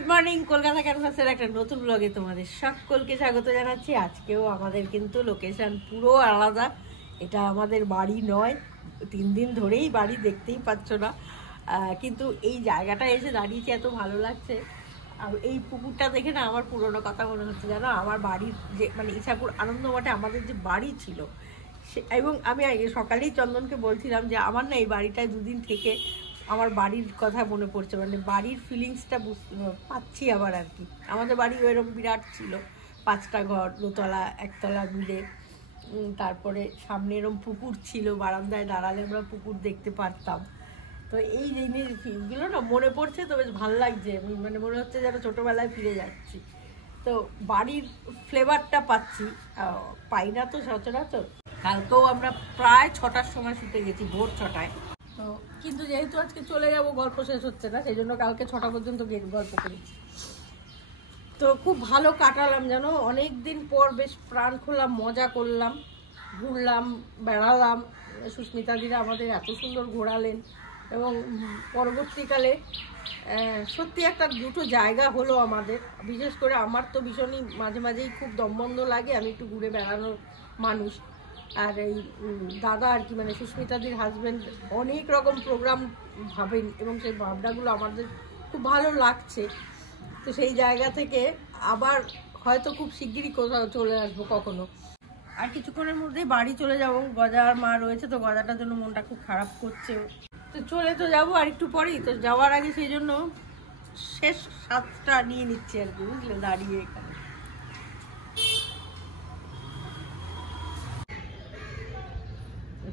Good morning, Kolkata ক্যানভাসের একটা নতুন ব্লগে তোমাদের সকলকে স্বাগত জানাচ্ছি। আজকেও আমাদের কিন্তু লোকেশন পুরো আলাদা। এটা আমাদের বাড়ি নয়, 3 দিন ধরেই বাড়ি, দেখতেই পাচ্ছ না। কিন্তু এই জায়গাটা এসে দাঁড়িয়েছি, এত ভালো লাগছে। আর এই পুকুরটা দেখে না আমার পুরোনো কথা মনে হচ্ছে, জানো। আমার বাড়ির যে মানে ইছাপুর আনন্দমঠে আমাদের যে বাড়ি ছিল, এবং আমি সকালেই চন্দনকে বলছিলাম যে আমার না এই বাড়িটায় 2 দিন থেকে আমার বাড়ির কথা মনে পড়ছে, মানে বাড়ির ফিলিংসটা পাচ্ছি আবার আর কি। আমাদের বাড়ি এরকম বিরাট ছিল, 5টা ঘর, দোতলা একতলা মিলে। তারপরে সামনে এরকম পুকুর ছিল, বারান্দায় দাঁড়ালে আমরা পুকুর দেখতে পারতাম। তো এই জিনিসগুলো না মনে পড়ছে, তো বেশ ভালো লাগছে। মানে মনে হচ্ছে যেন ছোটোবেলায় ফিরে যাচ্ছি। তো বাড়ির ফ্লেভারটা পাচ্ছি, পাই না তো সচরাচর। কালকেও আমরা প্রায় 6টার সময় শুতে গেছি, ভোর 6টায়। তো কিন্তু যেহেতু আজকে চলে যাব, গল্প শেষ হচ্ছে না, সেই জন্য কালকে 6টা পর্যন্ত গল্প করেছি। তো খুব ভালো কাটালাম, জানো। অনেক দিন পর বেশ প্রাণ খুললাম, মজা করলাম, ঘুরলাম, বেড়ালাম। সুস্মিতাদিরা আমাদের এত সুন্দর ঘোরালেন, এবং পরবর্তীকালে সত্যি একটা দুটো জায়গা হলো আমাদের। বিশেষ করে আমার তো ভীষণই মাঝে মাঝেই খুব দমবন্ধ লাগে, আমি একটু ঘুরে বেড়ানোর মানুষ। আর এই দাদা আর কি, মানে সুস্মিতাদির হাজব্যান্ড অনেক রকম প্রোগ্রাম ভাবেন, এবং সেই ভাবনাগুলো আমাদের খুব ভালো লাগছে। তো সেই জায়গা থেকে আবার হয়তো খুব শিগগিরই কোথাও চলে আসবো কখনো। আর কিছুক্ষণের মধ্যেই বাড়ি চলে যাব। গজার মা রয়েছে, তো গজাটার জন্য মনটা খুব খারাপ করছে। তো চলে তো যাবো আর একটু পরেই। তো যাওয়ার আগে সেই জন্য শেষ স্বাদটা নিয়ে নিচ্ছি আর কি, বুঝলে, দাঁড়িয়ে এখানে।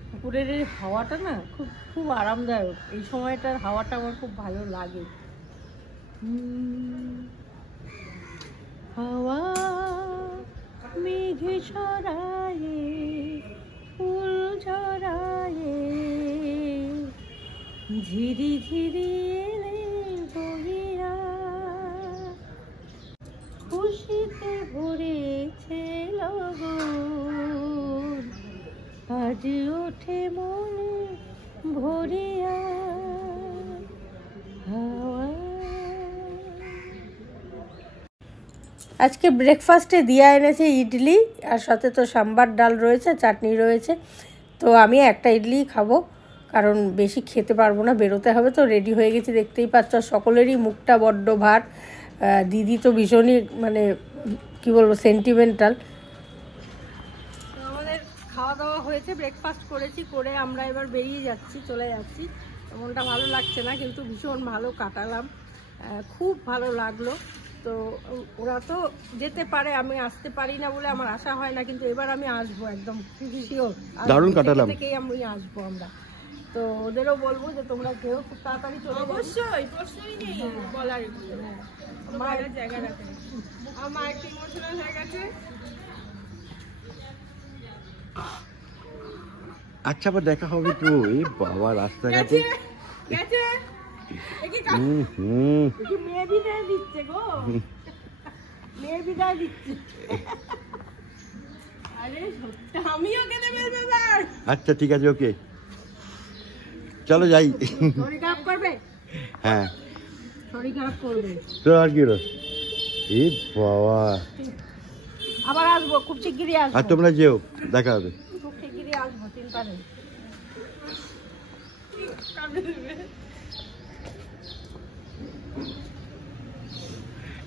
পুকুরের এই হাওয়াটা না খুব খুব আরামদায়ক। এই সময়টার হাওয়াটা আমার খুব ভালো লাগে। হাওয়া মেঘ ছড়ায়ে, ফুল ঝরায়ে, ঝিরি ঝিরি এলে বহিয়া, খুশিতে ভরেছে লগন, আজ ওঠে মনে ভরিয়া হাওয়া। আজকে ব্রেকফাস্টে দিয়া এনেছে ইডলি, আর সাথে তো সাম্বার ডাল রয়েছে, চাটনি রয়েছে। তো আমি একটা ইডলি খাবো, কারণ বেশি খেতে পারবো না, বেরোতে হবে। তো রেডি হয়ে গেছি, দেখতেই পাচ্ছ। সকলেরই মুখটা বড্ড ভার। দিদি তো ভীষণই মানে কি বলবো, সেন্টিমেন্টাল। আমাদের খাওয়া দাওয়া হয়েছে, ব্রেকফাস্ট করেছি, করে আমরা এবার বেরিয়ে যাচ্ছি, চলে যাচ্ছি। মনটা ভালো লাগছে না, কিন্তু ভীষণ ভালো কাটালাম, খুব ভালো লাগলো। তো ওরা তো যেতে পারে, আমি আসতে পারি না বলে আমার আশা হয় না, কিন্তু এবার আমি আসবো, একদম শিওর। দারুণ কাটালাম, থেকেই আমি আসবো আমরা। তো ওদেরও বলবো যে তোমরা কেউ খুব তাড়াতাড়ি চলে। অবশ্যই, প্রশ্নই নেই বলার, মায়ের জায়গা রাখে। আমার একটু ইমোশনাল হয়ে গেছে। আচ্ছা, আবার দেখা হবে তো। এই বাবা, রাস্তাঘাটে গেছে মেয়ে বিদায় দিচ্ছে গো, মেয়ে বিদায় দিচ্ছে। আরে সত্যি আমিও কেঁদে ফেলবো এবার। আচ্ছা ঠিক আছে, ওকে, চলো যাই। শরীর খারাপ করবে? হ্যাঁ, শরীর খারাপ করবে তো আর কি হলো। এই বাবা, আবার আসবো, খুব শিগগিরই আসবো। আর তোমরা যেও, দেখা হবে। খুব শিগগিরই আসবো, চিন্তা নেই।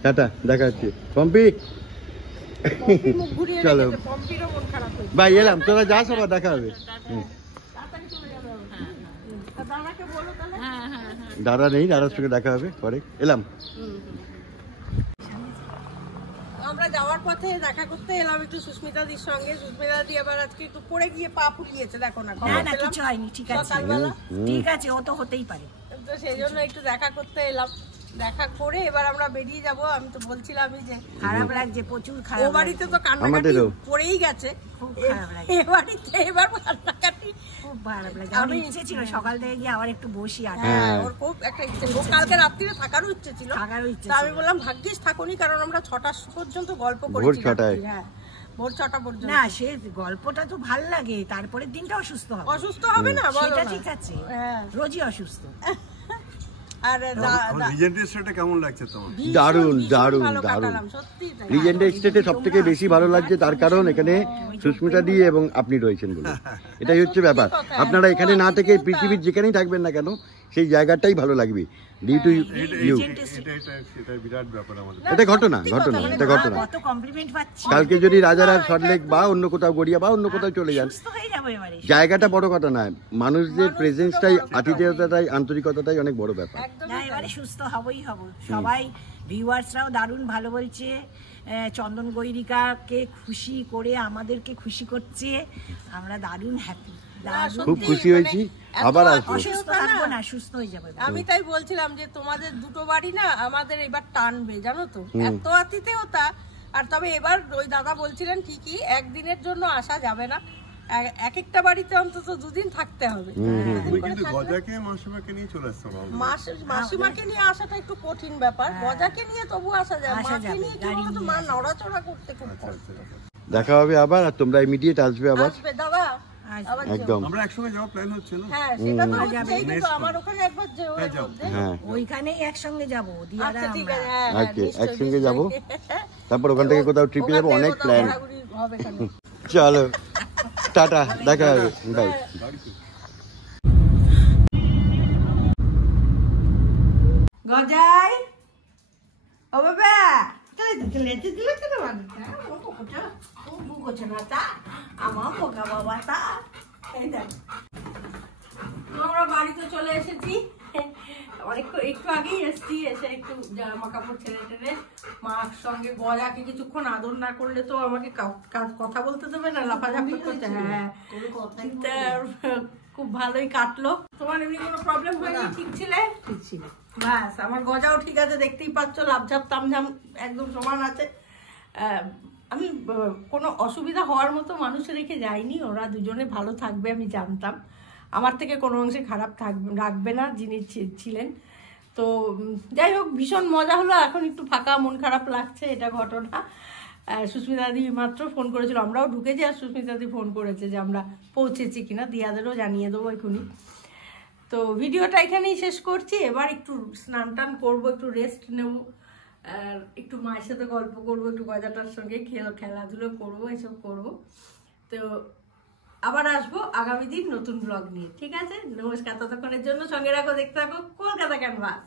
টাটা, দেখা হচ্ছে। পম্পি, চলো ভাই, এলাম, তোরা যাস, আবার দেখা হবে। দাদা নেই, দাদার সঙ্গে দেখা হবে পরে। এলাম। আমরা যাওয়ার পথে দেখা করতে এলাম একটু সুস্মিতাদির সঙ্গে। সুস্মিতাদি আবার আজকে একটু পড়ে গিয়ে পা ফুটিয়েছে, দেখো না। না, কিছু হয়নি, ঠিক আছে, ঠিক আছে, ও তো হতেই পারে। তো সেই জন্য একটু দেখা করতে এলাম। দেখা করে এবার আমরা বেরিয়ে যাব। আমি তো বলছিলামই যে খারাপ লাগছে, প্রচুর খারাপ। ও বাড়িতে তো কান্নাকাটি পড়েই গেছে, খুব খারাপ লাগে। এ বাড়িতে এবার কান্নাকাটি খুব খারাপ লাগে। আমি ইচ্ছে ছিল সকাল থেকে গিয়ে আবার একটু বসি। আর ওর খুব একটা ইচ্ছে, ও কালকে রাত্রিরে থাকারও ইচ্ছে ছিল। আমি বললাম ভাগ্যিস থাকুনি, কারণ আমরা 6টা পর্যন্ত গল্প করেছি। হ্যাঁ, ভোর 6টা পর্যন্ত। না, সে গল্পটা তো ভাল লাগে, তারপরের দিনটা অসুস্থ হবে। অসুস্থ হবে না, সেটা ঠিক আছে, রোজই অসুস্থ। আর রিজেন্ট এস্টেটে কেমন লাগছে তোমার? দারুণ দারুণ ভালো দারুণ। কাটালাম সত্যি তাই। রিজেন্ট এস্টেটে সব থেকে বেশি ভালো লাগছে তার কারণ এখানে সুস্মিতা দি এবং আপনি রয়েছেন বলে, এটাই হচ্ছে ব্যাপার। আপনারা এখানে না থেকে পৃথিবীর যেখানেই থাকবেন না কেন সেই জায়গাটাই ভালো লাগবে। Due to you. এটা বিরাট ব্যাপার আমাদের। এটা ঘটনা ঘটনা এটা ঘটনা। কত কমপ্লিমেন্ট পাচ্ছি, কালকে যদি রাজারহাট সল্টলেক বা অন্য কোথাও গড়িয়া বা অন্য কোথাও চলে যান, সুস্থ হয়ে যাবো এবারে। জায়গাটা বড় কথা নয়, মানুষদের প্রেজেন্সটাই, আতিথেয়তাটাই, আন্তরিকতাটাই অনেক বড় ব্যাপার। না এবারে সুস্থ হবই হব। সবাই ভিউয়ার্সরাও দারুণ ভালো বলছে, চন্দন গৈরিকাকে খুশি করে আমাদেরকে খুশি করছে, আমরা দারুণ হ্যাপি, খুব খুশি হয়েছি, আবার আসবো। অসুস্থ থাকবো না, সুস্থ হয়ে যাবে। আমি তাই বলছিলাম যে তোমাদের দুটো বাড়ি না আমাদের এবার টানবে, জানো তো, এত আতিথেয়তা। আর তবে এবার ওই দাদা বলছিলেন ঠিকই, একদিনের জন্য আসা যাবে না, এক একটা বাড়িতে অন্তত 2 দিন থাকতে হবে। তুমি কিন্তু গজাকে মাসিমাকে নিয়ে চলে আসছো বাবা। মাসিমাকে নিয়ে আসাটা একটু কঠিন ব্যাপার, গজাকে নিয়ে তবু আসা যায়, মাকে নিয়ে কি বলতো, মা নড়াচড়া করতে খুব কষ্ট। দেখা হবে আবার, আর তোমরা ইমিডিয়েট আসবে আবার। আসবে দাদা, আবার একদম। আমরা একসঙ্গে যাওয়ার প্ল্যান হচ্ছে না? হ্যাঁ সেটা তো হচ্ছেই, কিন্তু আমার ওখানে একবার যেও এর মধ্যে। হ্যাঁ ওইখানে একসঙ্গে যাবো দিয়ারা আচ্ছা ঠিক আমরা। আছে, হ্যাঁ হ্যাঁ, ওকে, নিশ্চয়ই, একসঙ্গে নিশ্চয়ই। যাবো। তারপর ওখান থেকে কোথাও ট্রিপে যাবো, ওখান থেকে অনেক কোথাও প্ল্যান। ঘোরাঘুরি হবে এখানে। চলো টাটা, দেখা হবে, বাই। গজাই ও বাবা চলে দিল কেন বাবা, ও কোটা ও বুকোছ না তা আমার বোকা বাবা তা। এই দেখ আমরা বাড়িতে চলে এসেছি, একটু আগেই এসেছি, এসে একটু জামা কাপড় ছেড়ে টেড়ে মার সঙ্গে গজাকে কিছুক্ষণ আদর না করলে তো আমাকে কথা বলতে দেবে না, লাফাঝাফি করতে। হ্যাঁ খুব ভালোই কাটলো। তোমার এমনি কোনো প্রবলেম হয়নি? ঠিক ছিলে? ঠিক ছিল। ব্যাস, আমার গজাও ঠিক আছে, দেখতেই পাচ্ছ লাভঝাপ তামঝাম একদম সমান আছে। আমি কোনো অসুবিধা হওয়ার মতো মানুষ রেখে যাইনি, ওরা দুজনে ভালো থাকবে আমি জানতাম, আমার থেকে কোনো অংশে খারাপ রাখবে না যিনি ছিলেন। তো যাই হোক, ভীষণ মজা হলো। এখন একটু ফাঁকা, মন খারাপ লাগছে, এটা ঘটনা। সুস্মিতাদি মাত্র ফোন করেছিল, আমরাও ঢুকেছি, আর সুস্মিতাদি ফোন করেছে যে আমরা পৌঁছেছি কিনা, দিয়াদেরও জানিয়ে দেবো এখনই। তো ভিডিওটা এখানেই শেষ করছি, এবার একটু স্নান টান করবো, একটু রেস্ট নেব, আর একটু মায়ের সাথে গল্প করবো, একটু গজাটার সঙ্গে খেলাধুলো করবো, এসব করবো। তো আবার আসবো আগামী দিন নতুন ব্লগ নিয়ে, ঠিক আছে? নমস্কার, ততক্ষণের জন্য সঙ্গে রাখো, দেখতে থাকো কলকাতা ক্যানভাস।